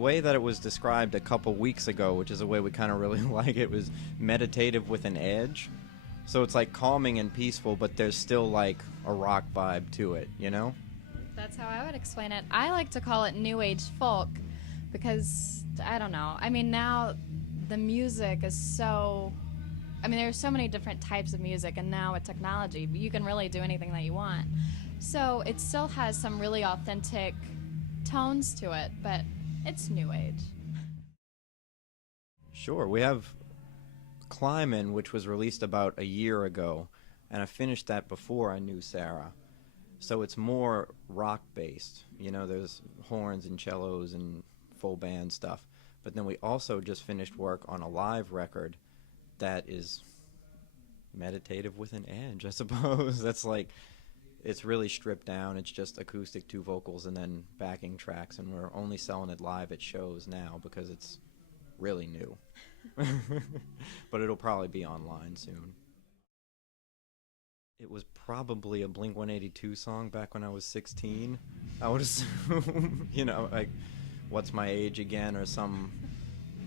way that it was described a couple weeks ago, which is a way we kind of really like it, was meditative with an edge. So it's like calming and peaceful, but there's still like a rock vibe to it, you know? That's how I would explain it. I like to call it new age folk because, I don't know. I mean, now the music is so... I mean, there's so many different types of music, and now with technology, you can really do anything that you want. So it still has some really authentic tones to it, but it's new age. Sure, we have Climb which was released about a year ago, and I finished that before I knew Sarah. So it's more rock-based. You know, there's horns and cellos and full band stuff. But then we also just finished work on a live record that is meditative with an edge, I suppose. That's like, it's really stripped down. It's just acoustic, 2 vocals, and then backing tracks. And we're only selling it live at shows now because it's really new. But it'll probably be online soon. It was probably a Blink-182 song back when I was 16. I would assume, you know, like What's My Age Again, or some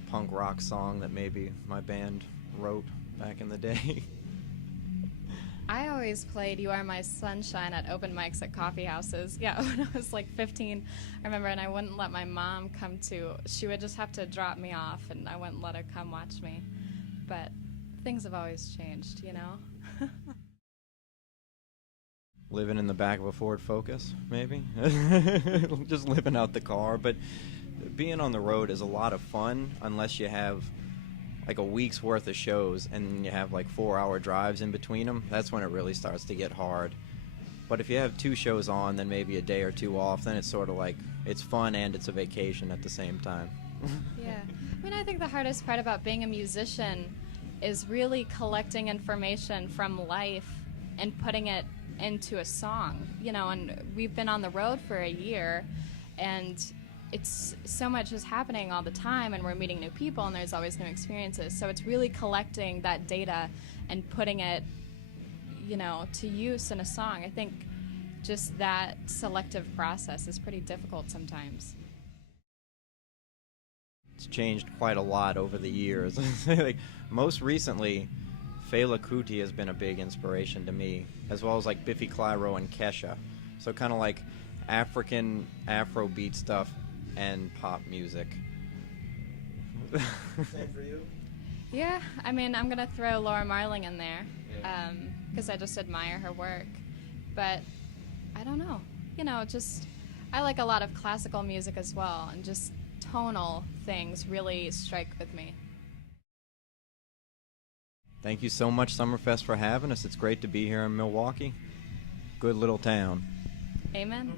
punk rock song that maybe my band wrote back in the day. I always played You Are My Sunshine at open mics at coffee houses. Yeah, when I was like 15, I remember, and I wouldn't let my mom come to. She would just have to drop me off, and I wouldn't let her come watch me. But things have always changed, you know? Living in the back of a Ford Focus, maybe? Just living out the car. But being on the road is a lot of fun unless you have like a week's worth of shows and you have like 4-hour drives in between them. That's when it really starts to get hard. But if you have 2 shows on, then maybe a day or 2 off, then it's sort of like it's fun and it's a vacation at the same time. Yeah. I mean, I think the hardest part about being a musician is really collecting information from life and putting it into a song, you know. And we've been on the road for a year, and it's so much is happening all the time, and we're meeting new people, and there's always new experiences. So it's really collecting that data and putting it, you know, to use in a song. I think just that selective process is pretty difficult sometimes. It's changed quite a lot over the years. Like, most recently, Fela Kuti has been a big inspiration to me, as well as like Biffy Clyro and Kesha. So kind of like African Afrobeat stuff and pop music. Same for you? Yeah, I mean, I'm gonna throw Laura Marling in there because I just admire her work. But I don't know, you know, just I like a lot of classical music as well, and just tonal things really strike with me. Thank you so much, Summerfest, for having us. It's great to be here in Milwaukee. Good little town. Amen.